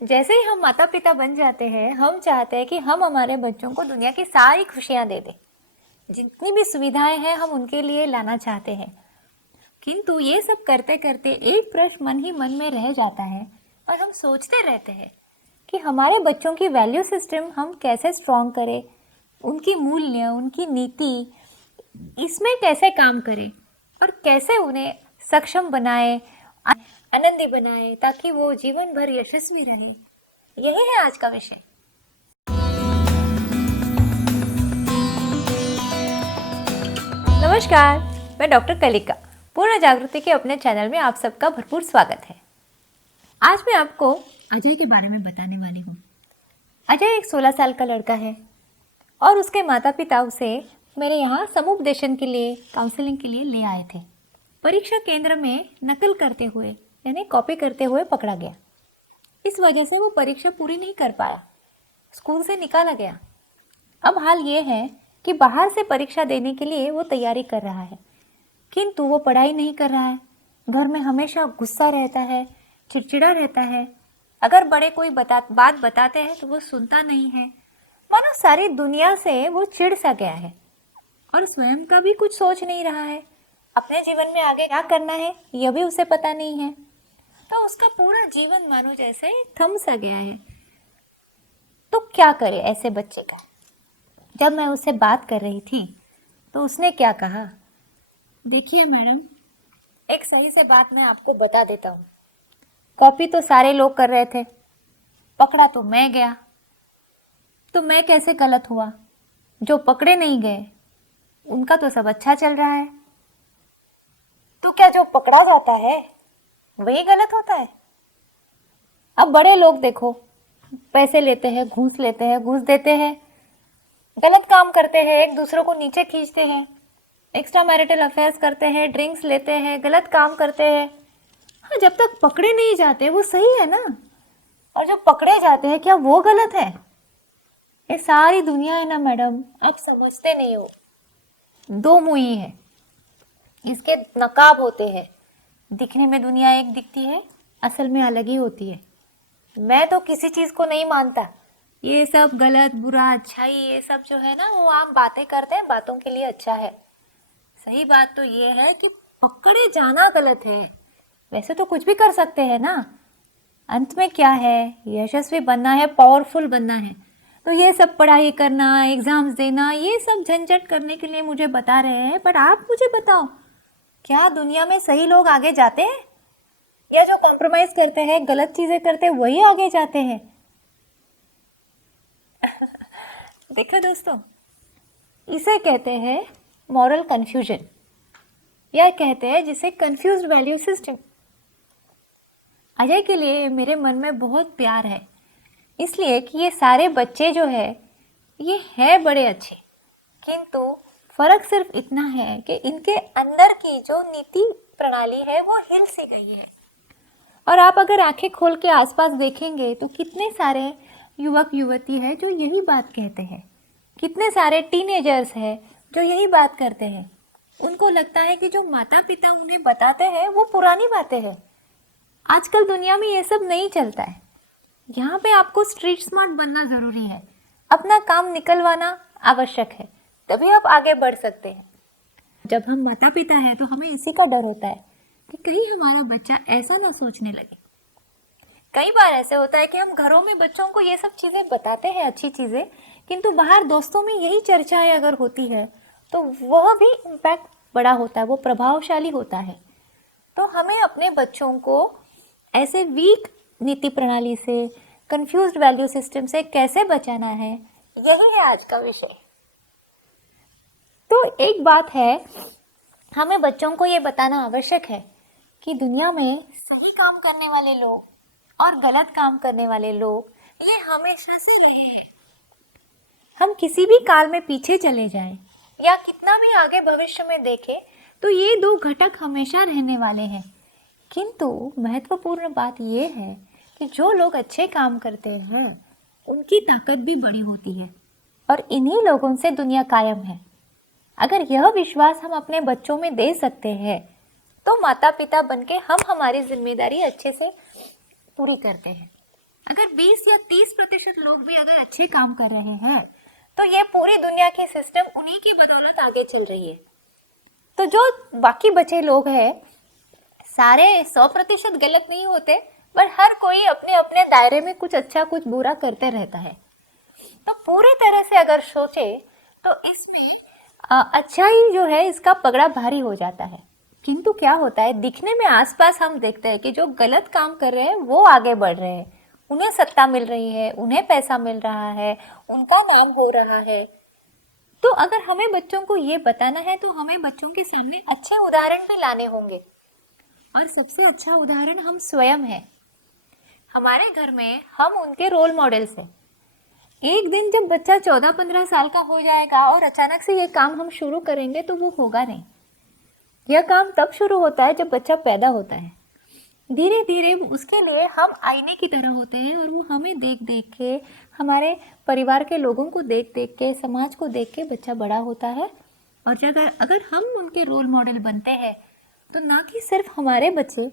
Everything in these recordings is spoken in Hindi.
जैसे ही हम माता पिता बन जाते हैं, हम चाहते हैं कि हम हमारे बच्चों को दुनिया की सारी खुशियां दे दें। जितनी भी सुविधाएं हैं हम उनके लिए लाना चाहते हैं। किंतु ये सब करते करते एक प्रश्न मन ही मन में रह जाता है और हम सोचते रहते हैं कि हमारे बच्चों की वैल्यू सिस्टम हम कैसे स्ट्रॉन्ग करें, उनकी मूल्य, उनकी नीति इसमें कैसे काम करें और कैसे उन्हें सक्षम बनाए, आनंदी बनाए, ताकि वो जीवन भर यशस्वी रहे। यही है आज का विषय। नमस्कार, मैं डॉक्टर कलिका। पूर्ण जागृति के अपने चैनल में आप सबका भरपूर स्वागत है। आज मैं आपको अजय के बारे में बताने वाली हूँ। अजय एक 16 साल का लड़का है और उसके माता पिता उसे मेरे यहाँ समुपदेशन के लिए, काउंसलिंग के लिए ले आए थे। परीक्षा केंद्र में नकल करते हुए यानी कॉपी करते हुए पकड़ा गया। इस वजह से वो परीक्षा पूरी नहीं कर पाया, स्कूल से निकाला गया। अब हाल ये है कि बाहर से परीक्षा देने के लिए वो तैयारी कर रहा है, किंतु वो पढ़ाई नहीं कर रहा है। घर में हमेशा गुस्सा रहता है, चिड़चिड़ा रहता है। अगर बड़े कोई बात बताते हैं तो वो सुनता नहीं है। मानो सारी दुनिया से वो चिढ़ सा गया है और स्वयं का भी कुछ सोच नहीं रहा है। अपने जीवन में आगे क्या करना है यह भी उसे पता नहीं है। तो उसका पूरा जीवन मानो जैसे थम सा गया है। तो क्या करे ऐसे बच्चे का? जब मैं उससे बात कर रही थी तो उसने क्या कहा, देखिए मैडम, एक सही से बात मैं आपको बता देता हूँ। कॉपी तो सारे लोग कर रहे थे, पकड़ा तो मैं गया, तो मैं कैसे गलत हुआ? जो पकड़े नहीं गए उनका तो सब अच्छा चल रहा है। तो क्या जो पकड़ा जाता है वही गलत होता है? अब बड़े लोग देखो, पैसे लेते हैं, घूस लेते हैं, घूस देते हैं, गलत काम करते हैं, एक दूसरे को नीचे खींचते हैं, एक्स्ट्रा मैरिटल अफेयर्स करते हैं, ड्रिंक्स लेते हैं, गलत काम करते हैं। हाँ, जब तक पकड़े नहीं जाते वो सही है ना। और जो पकड़े जाते हैं क्या वो गलत है? ये सारी दुनिया है ना मैडम, आप समझते नहीं हो। दो मुंही है, इसके नकाब होते हैं। दिखने में दुनिया एक दिखती है, असल में अलग ही होती है। मैं तो किसी चीज को नहीं मानता, ये सब गलत बुरा अच्छाई ये सब जो है ना वो आप बातें करते हैं, बातों के लिए अच्छा है। सही बात तो ये है कि पकड़े जाना गलत है। वैसे तो कुछ भी कर सकते हैं ना, अंत में क्या है, यशस्वी बनना है, पावरफुल बनना है। तो ये सब पढ़ाई करना, एग्जाम्स देना, ये सब झंझट करने के लिए मुझे बता रहे हैं। पर आप मुझे बताओ, क्या दुनिया में सही लोग आगे जाते हैं या जो कॉम्प्रोमाइज करते हैं, गलत चीजें करते हैं, वही आगे जाते हैं? देखो दोस्तों, इसे कहते हैं मॉरल कंफ्यूजन, या कहते हैं जिसे कंफ्यूज्ड वैल्यू सिस्टम। अजय के लिए मेरे मन में बहुत प्यार है, इसलिए कि ये सारे बच्चे जो है ये है बड़े अच्छे, किंतु फर्क सिर्फ इतना है कि इनके अंदर की जो नीति प्रणाली है वो हिल सी गई है। और आप अगर आंखें खोल के आसपास देखेंगे तो कितने सारे युवक युवती है जो यही बात कहते हैं, कितने सारे टीनेजर्स हैं जो यही बात करते हैं। उनको लगता है कि जो माता पिता उन्हें बताते हैं वो पुरानी बातें हैं। आजकल दुनिया में ये सब नहीं चलता है। यहाँ पे आपको स्ट्रीट स्मार्ट बनना जरूरी है, अपना काम निकलवाना आवश्यक है, तभी आप आगे बढ़ सकते हैं। जब हम माता पिता हैं तो हमें इसी का डर होता है कि कहीं हमारा बच्चा ऐसा ना सोचने लगे। कई बार ऐसे होता है कि हम घरों में बच्चों को ये सब चीजें बताते हैं, अच्छी चीजें, किंतु बाहर दोस्तों में यही चर्चाएं अगर होती है तो वह भी इम्पैक्ट बड़ा होता है, वो प्रभावशाली होता है। तो हमें अपने बच्चों को ऐसे वीक नीति प्रणाली से, कंफ्यूज्ड वैल्यू सिस्टम से कैसे बचाना है, यही है आज का विषय। तो एक बात है, हमें बच्चों को ये बताना आवश्यक है कि दुनिया में सही काम करने वाले लोग और गलत काम करने वाले लोग ये हमेशा से रहे हैं। हम किसी भी काल में पीछे चले जाएं या कितना भी आगे भविष्य में देखें तो ये दो घटक हमेशा रहने वाले हैं। किंतु महत्वपूर्ण बात यह है कि जो लोग अच्छे काम करते हैं उनकी ताकत भी बड़ी होती है और इन्हीं लोगों से दुनिया कायम है। अगर यह विश्वास हम अपने बच्चों में दे सकते हैं तो माता पिता बनके हम हमारी जिम्मेदारी अच्छे से पूरी करते हैं। अगर 20 या 30% लोग भी अगर अच्छे काम कर रहे हैं तो ये पूरी दुनिया की सिस्टम उन्हीं की बदौलत आगे चल रही है। तो जो बाकी बचे लोग हैं सारे 100% गलत नहीं होते, पर हर कोई अपने अपने दायरे में कुछ अच्छा कुछ बुरा करते रहता है। तो पूरी तरह से अगर सोचे तो इसमें अच्छाई जो है इसका पगड़ा भारी हो जाता है। किंतु क्या होता है, दिखने में आसपास हम देखते हैं कि जो गलत काम कर रहे हैं वो आगे बढ़ रहे हैं, उन्हें सत्ता मिल रही है, उन्हें पैसा मिल रहा है, उनका नाम हो रहा है। तो अगर हमें बच्चों को ये बताना है तो हमें बच्चों के सामने अच्छे उदाहरण भी लाने होंगे, और सबसे अच्छा उदाहरण हम स्वयं हैं। हमारे घर में हम उनके रोल मॉडल्स हैं। एक दिन जब बच्चा 14-15 साल का हो जाएगा और अचानक से ये काम हम शुरू करेंगे तो वो होगा नहीं। यह काम तब शुरू होता है जब बच्चा पैदा होता है। धीरे धीरे उसके लिए हम आईने की तरह होते हैं और वो हमें देख देख के, हमारे परिवार के लोगों को देख देख के, समाज को देख के बच्चा बड़ा होता है। और जब अगर हम उनके रोल मॉडल बनते हैं तो ना कि सिर्फ हमारे बच्चे,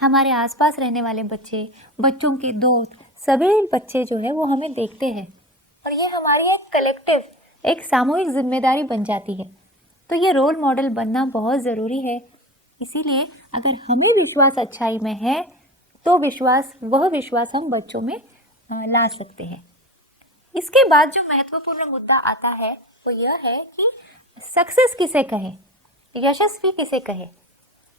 हमारे आसपास रहने वाले बच्चे, बच्चों के दोस्त, सभी बच्चे जो है वो हमें देखते हैं और ये हमारी एक कलेक्टिव, एक सामूहिक जिम्मेदारी बन जाती है। तो ये रोल मॉडल बनना बहुत ज़रूरी है। इसीलिए अगर हमें विश्वास अच्छाई में है तो वह विश्वास हम बच्चों में ला सकते हैं। इसके बाद जो महत्वपूर्ण मुद्दा आता है वो यह है कि सक्सेस किसे कहे, यशस्वी किसे कहे।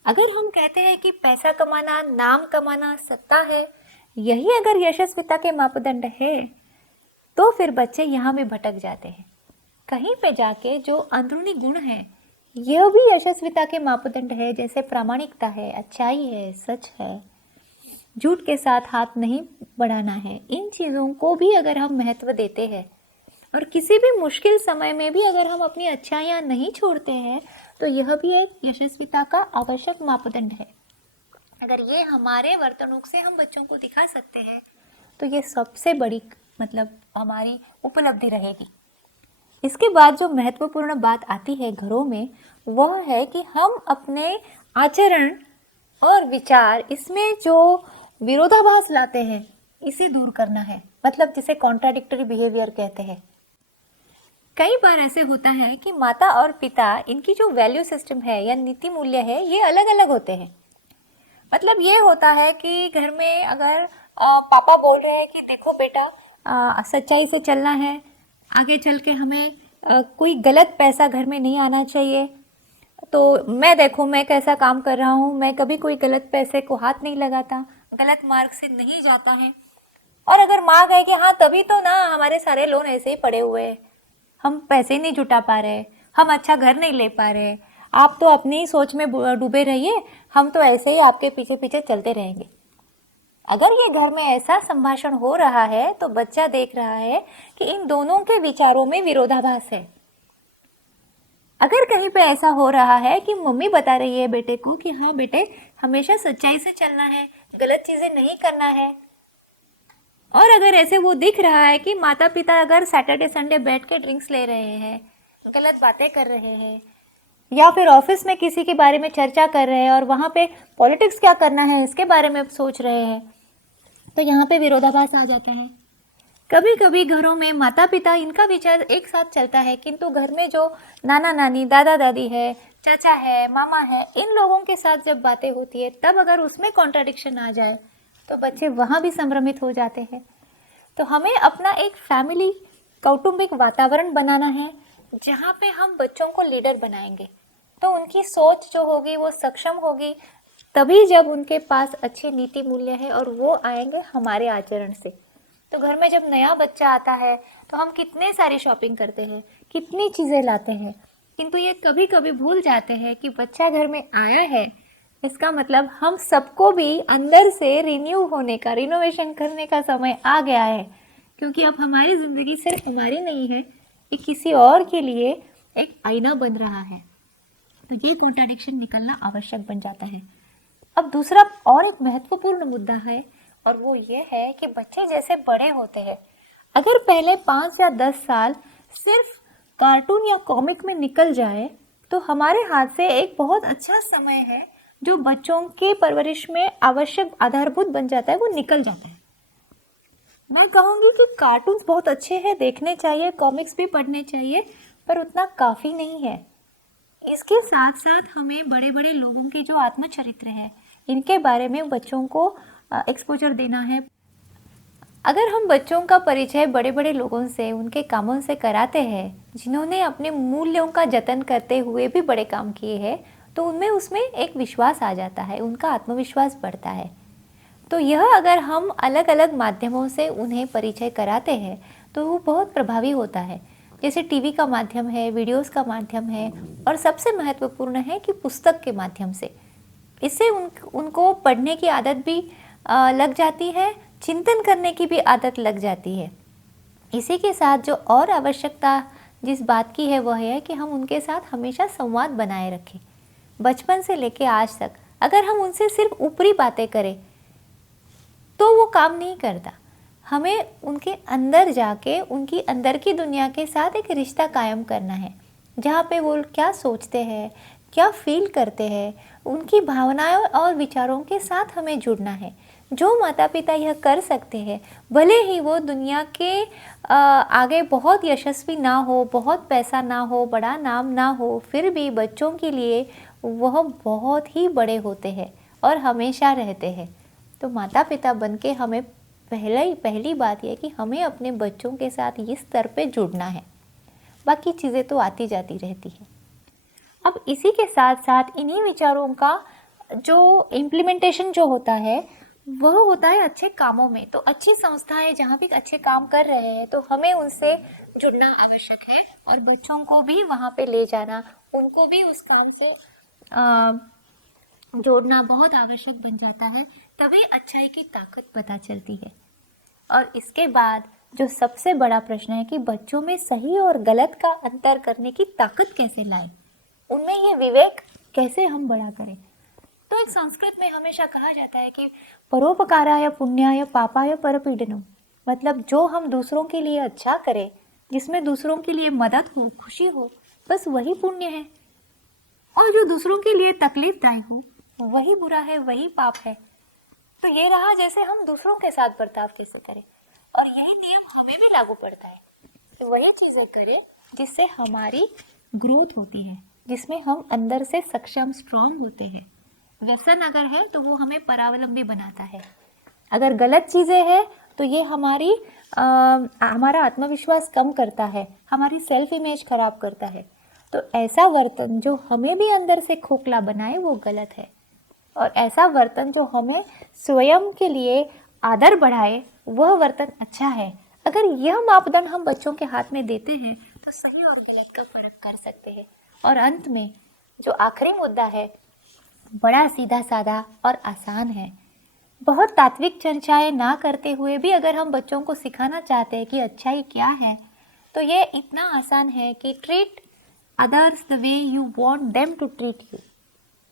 अगर हम कहते हैं कि पैसा कमाना, नाम कमाना, सत्ता है, यही अगर यशस्विता के मापदंड है तो फिर बच्चे यहाँ भी भटक जाते हैं। कहीं पे जाके जो अंदरूनी गुण है यह भी यशस्विता के मापदंड है, जैसे प्रामाणिकता है, अच्छाई है, सच है, झूठ के साथ हाथ नहीं बढ़ाना है। इन चीज़ों को भी अगर हम महत्व देते हैं और किसी भी मुश्किल समय में भी अगर हम अपनी अच्छाइयाँ नहीं छोड़ते हैं तो यह भी एक यशस्विता का आवश्यक मापदंड है। अगर ये हमारे वर्तणूक से हम बच्चों को दिखा सकते हैं तो ये सबसे बड़ी हमारी उपलब्धि रहेगी। इसके बाद जो महत्वपूर्ण बात आती है घरों में, वह है कि हम अपने आचरण और विचार, इसमें जो विरोधाभास लाते हैं इसे दूर करना है, जिसे कॉन्ट्राडिक्टरी बिहेवियर कहते हैं। कई बार ऐसे होता है कि माता और पिता, इनकी जो वैल्यू सिस्टम है या नीति मूल्य है ये अलग अलग होते हैं। ये होता है कि घर में अगर पापा बोल रहे हैं कि देखो बेटा सच्चाई से चलना है, आगे चल के हमें कोई गलत पैसा घर में नहीं आना चाहिए, तो मैं कैसा काम कर रहा हूँ, मैं कभी कोई गलत पैसे को हाथ नहीं लगाता, गलत मार्ग से नहीं जाता है। और अगर माँ कहे कि हाँ तभी तो ना हमारे सारे लोन ऐसे ही पड़े हुए हैं, हम पैसे नहीं जुटा पा रहे, हम अच्छा घर नहीं ले पा रहे, आप तो अपनी ही सोच में डूबे रहिए, हम तो ऐसे ही आपके पीछे पीछे चलते रहेंगे। अगर ये घर में ऐसा संभाषण हो रहा है तो बच्चा देख रहा है कि इन दोनों के विचारों में विरोधाभास है। अगर कहीं पे ऐसा हो रहा है कि मम्मी बता रही है बेटे को कि हाँ बेटे हमेशा सच्चाई से चलना है, गलत चीजें नहीं करना है, और अगर ऐसे वो दिख रहा है कि माता पिता अगर सैटरडे संडे बैठ के ड्रिंक्स ले रहे हैं, गलत बातें कर रहे हैं, या फिर ऑफिस में किसी के बारे में चर्चा कर रहे हैं और वहाँ पे पॉलिटिक्स क्या करना है इसके बारे में सोच रहे हैं, तो यहाँ पे विरोधाभास आ जाते हैं। कभी कभी घरों में माता पिता, इनका विचार एक साथ चलता है, किंतु घर में जो नाना नानी, दादा दादी है, चाचा है, मामा है, इन लोगों के साथ जब बातें होती है तब अगर उसमें कॉन्ट्राडिक्शन आ जाए तो बच्चे वहाँ भी संभ्रमित हो जाते हैं। तो हमें अपना एक फैमिली, कौटुंबिक वातावरण बनाना है जहाँ पे हम बच्चों को लीडर बनाएंगे, तो उनकी सोच जो होगी वो सक्षम होगी, तभी जब उनके पास अच्छे नीति मूल्य है और वो आएंगे हमारे आचरण से। तो घर में जब नया बच्चा आता है तो हम कितने सारी शॉपिंग करते हैं, कितनी चीज़ें लाते हैं, किंतु ये कभी कभी भूल जाते हैं कि बच्चा घर में आया है, इसका मतलब हम सबको भी अंदर से रिन्यू होने का, रिनोवेशन करने का समय आ गया है, क्योंकि अब हमारी ज़िंदगी सिर्फ हमारी नहीं है, ये किसी और के लिए एक आईना बन रहा है। तो ये कॉन्ट्राडिक्शन निकलना आवश्यक बन जाता है। अब दूसरा और एक महत्वपूर्ण मुद्दा है और वो ये है कि बच्चे जैसे बड़े होते हैं, अगर पहले 5 या 10 साल सिर्फ कार्टून या कॉमिक में निकल जाए तो हमारे हाथ से एक बहुत अच्छा समय है जो बच्चों के परवरिश में आवश्यक आधारभूत बन जाता है, वो निकल जाता है। मैं कहूँगी कि कार्टून्स बहुत अच्छे हैं, देखने चाहिए, कॉमिक्स भी पढ़ने चाहिए, पर उतना काफ़ी नहीं है। इसके साथ साथ हमें बड़े बड़े लोगों के जो आत्मचरित्र है इनके बारे में बच्चों को एक्सपोजर देना है। अगर हम बच्चों का परिचय बड़े बड़े लोगों से, उनके कामों से कराते हैं जिन्होंने अपने मूल्यों का जतन करते हुए भी बड़े काम किए हैं, तो उनमें उसमें एक विश्वास आ जाता है, उनका आत्मविश्वास बढ़ता है। तो यह अगर हम अलग अलग माध्यमों से उन्हें परिचय कराते हैं तो वो बहुत प्रभावी होता है। जैसे टीवी का माध्यम है, वीडियोस का माध्यम है, और सबसे महत्वपूर्ण है कि पुस्तक के माध्यम से। इससे उनको पढ़ने की आदत भी लग जाती है, चिंतन करने की भी आदत लग जाती है। इसी के साथ जो और आवश्यकता जिस बात की है वह है कि हम उनके साथ हमेशा संवाद बनाए रखें। बचपन से लेकर आज तक अगर हम उनसे सिर्फ ऊपरी बातें करें तो वो काम नहीं करता। हमें उनके अंदर जाके उनकी अंदर की दुनिया के साथ एक रिश्ता कायम करना है, जहाँ पे वो क्या सोचते हैं, क्या फील करते हैं, उनकी भावनाओं और विचारों के साथ हमें जुड़ना है। जो माता पिता यह कर सकते हैं, भले ही वो दुनिया के आगे बहुत यशस्वी ना हो, बहुत पैसा ना हो, बड़ा नाम ना हो, फिर भी बच्चों के लिए वह बहुत ही बड़े होते हैं और हमेशा रहते हैं। तो माता पिता बन के हमें पहली बात यह कि हमें अपने बच्चों के साथ इस स्तर पे जुड़ना है। बाकी चीज़ें तो आती जाती रहती हैं। अब इसी के साथ साथ इन्हीं विचारों का जो इम्प्लीमेंटेशन जो होता है वह होता है अच्छे कामों में। तो अच्छी संस्थाएं जहाँ भी अच्छे काम कर रहे हैं तो हमें उनसे जुड़ना आवश्यक है और बच्चों को भी वहाँ पे ले जाना, उनको भी उस काम से जोड़ना बहुत आवश्यक बन जाता है। तभी अच्छाई की ताकत पता चलती है। और इसके बाद जो सबसे बड़ा प्रश्न है कि बच्चों में सही और गलत का अंतर करने की ताकत कैसे लाएं, उनमें ये विवेक कैसे हम बड़ा करें। तो एक संस्कृत में हमेशा कहा जाता है कि परोपकाराय पुण्याय पापाय परपीडनम, मतलब जो हम दूसरों के लिए अच्छा करें, जिसमें दूसरों के लिए मदद हो, खुशी हो, बस वही पुण्य है, और जो दूसरों के लिए तकलीफदायक हो वही बुरा है, वही पाप है। तो ये रहा जैसे हम दूसरों के साथ बर्ताव कैसे करें, और यही नियम हमें भी लागू पड़ता है कि वही चीजें करें जिससे हमारी ग्रोथ होती है, जिसमें हम अंदर से सक्षम, स्ट्रांग होते हैं। व्यसन अगर है तो वो हमें परावलंबी बनाता है। अगर गलत चीजें हैं तो ये हमारा आत्मविश्वास कम करता है, हमारी सेल्फ इमेज खराब करता है। तो ऐसा वर्तन जो हमें भी अंदर से खोखला बनाए वो गलत है, और ऐसा वर्तन जो हमें स्वयं के लिए आदर बढ़ाए वह वर्तन अच्छा है। अगर यह मापदंड हम बच्चों के हाथ में देते हैं तो सही और गलत का फर्क कर सकते हैं। और अंत में जो आखिरी मुद्दा है बड़ा सीधा साधा और आसान है। बहुत तात्विक चर्चाएं ना करते हुए भी अगर हम बच्चों को सिखाना चाहते हैं कि अच्छाई क्या है तो ये इतना आसान है कि treat others the way you want them to treat you.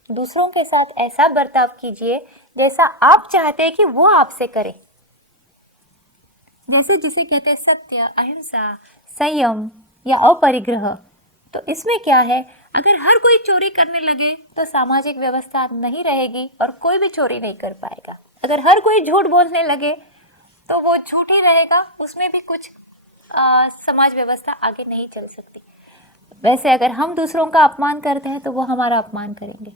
दूसरों के साथ ऐसा बर्ताव कीजिए जैसा आप चाहते हैं कि वो आपसे करे। जैसे जिसे कहते हैं सत्य, अहिंसा, संयम या अपरिग्रह। तो इसमें क्या है, अगर हर कोई चोरी करने लगे तो सामाजिक व्यवस्था नहीं रहेगी और कोई भी चोरी नहीं कर पाएगा। अगर हर कोई झूठ बोलने लगे तो वो झूठ ही रहेगा, उसमें भी कुछ समाज व्यवस्था आगे नहीं चल सकती। वैसे अगर हम दूसरों का अपमान करते हैं तो वो हमारा अपमान करेंगे।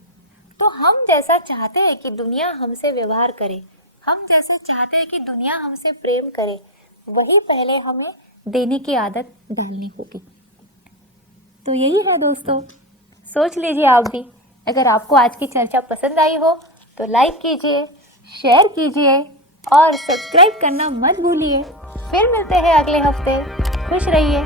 तो हम जैसा चाहते हैं कि दुनिया हमसे व्यवहार करे, हम जैसा चाहते हैं कि दुनिया हमसे प्रेम करे, वही पहले हमें देने की आदत डालनी होगी। तो यही है दोस्तों, सोच लीजिए आप भी। अगर आपको आज की चर्चा पसंद आई हो तो लाइक कीजिए, शेयर कीजिए और सब्सक्राइब करना मत भूलिए। फिर मिलते हैं अगले हफ्ते। खुश रहिए।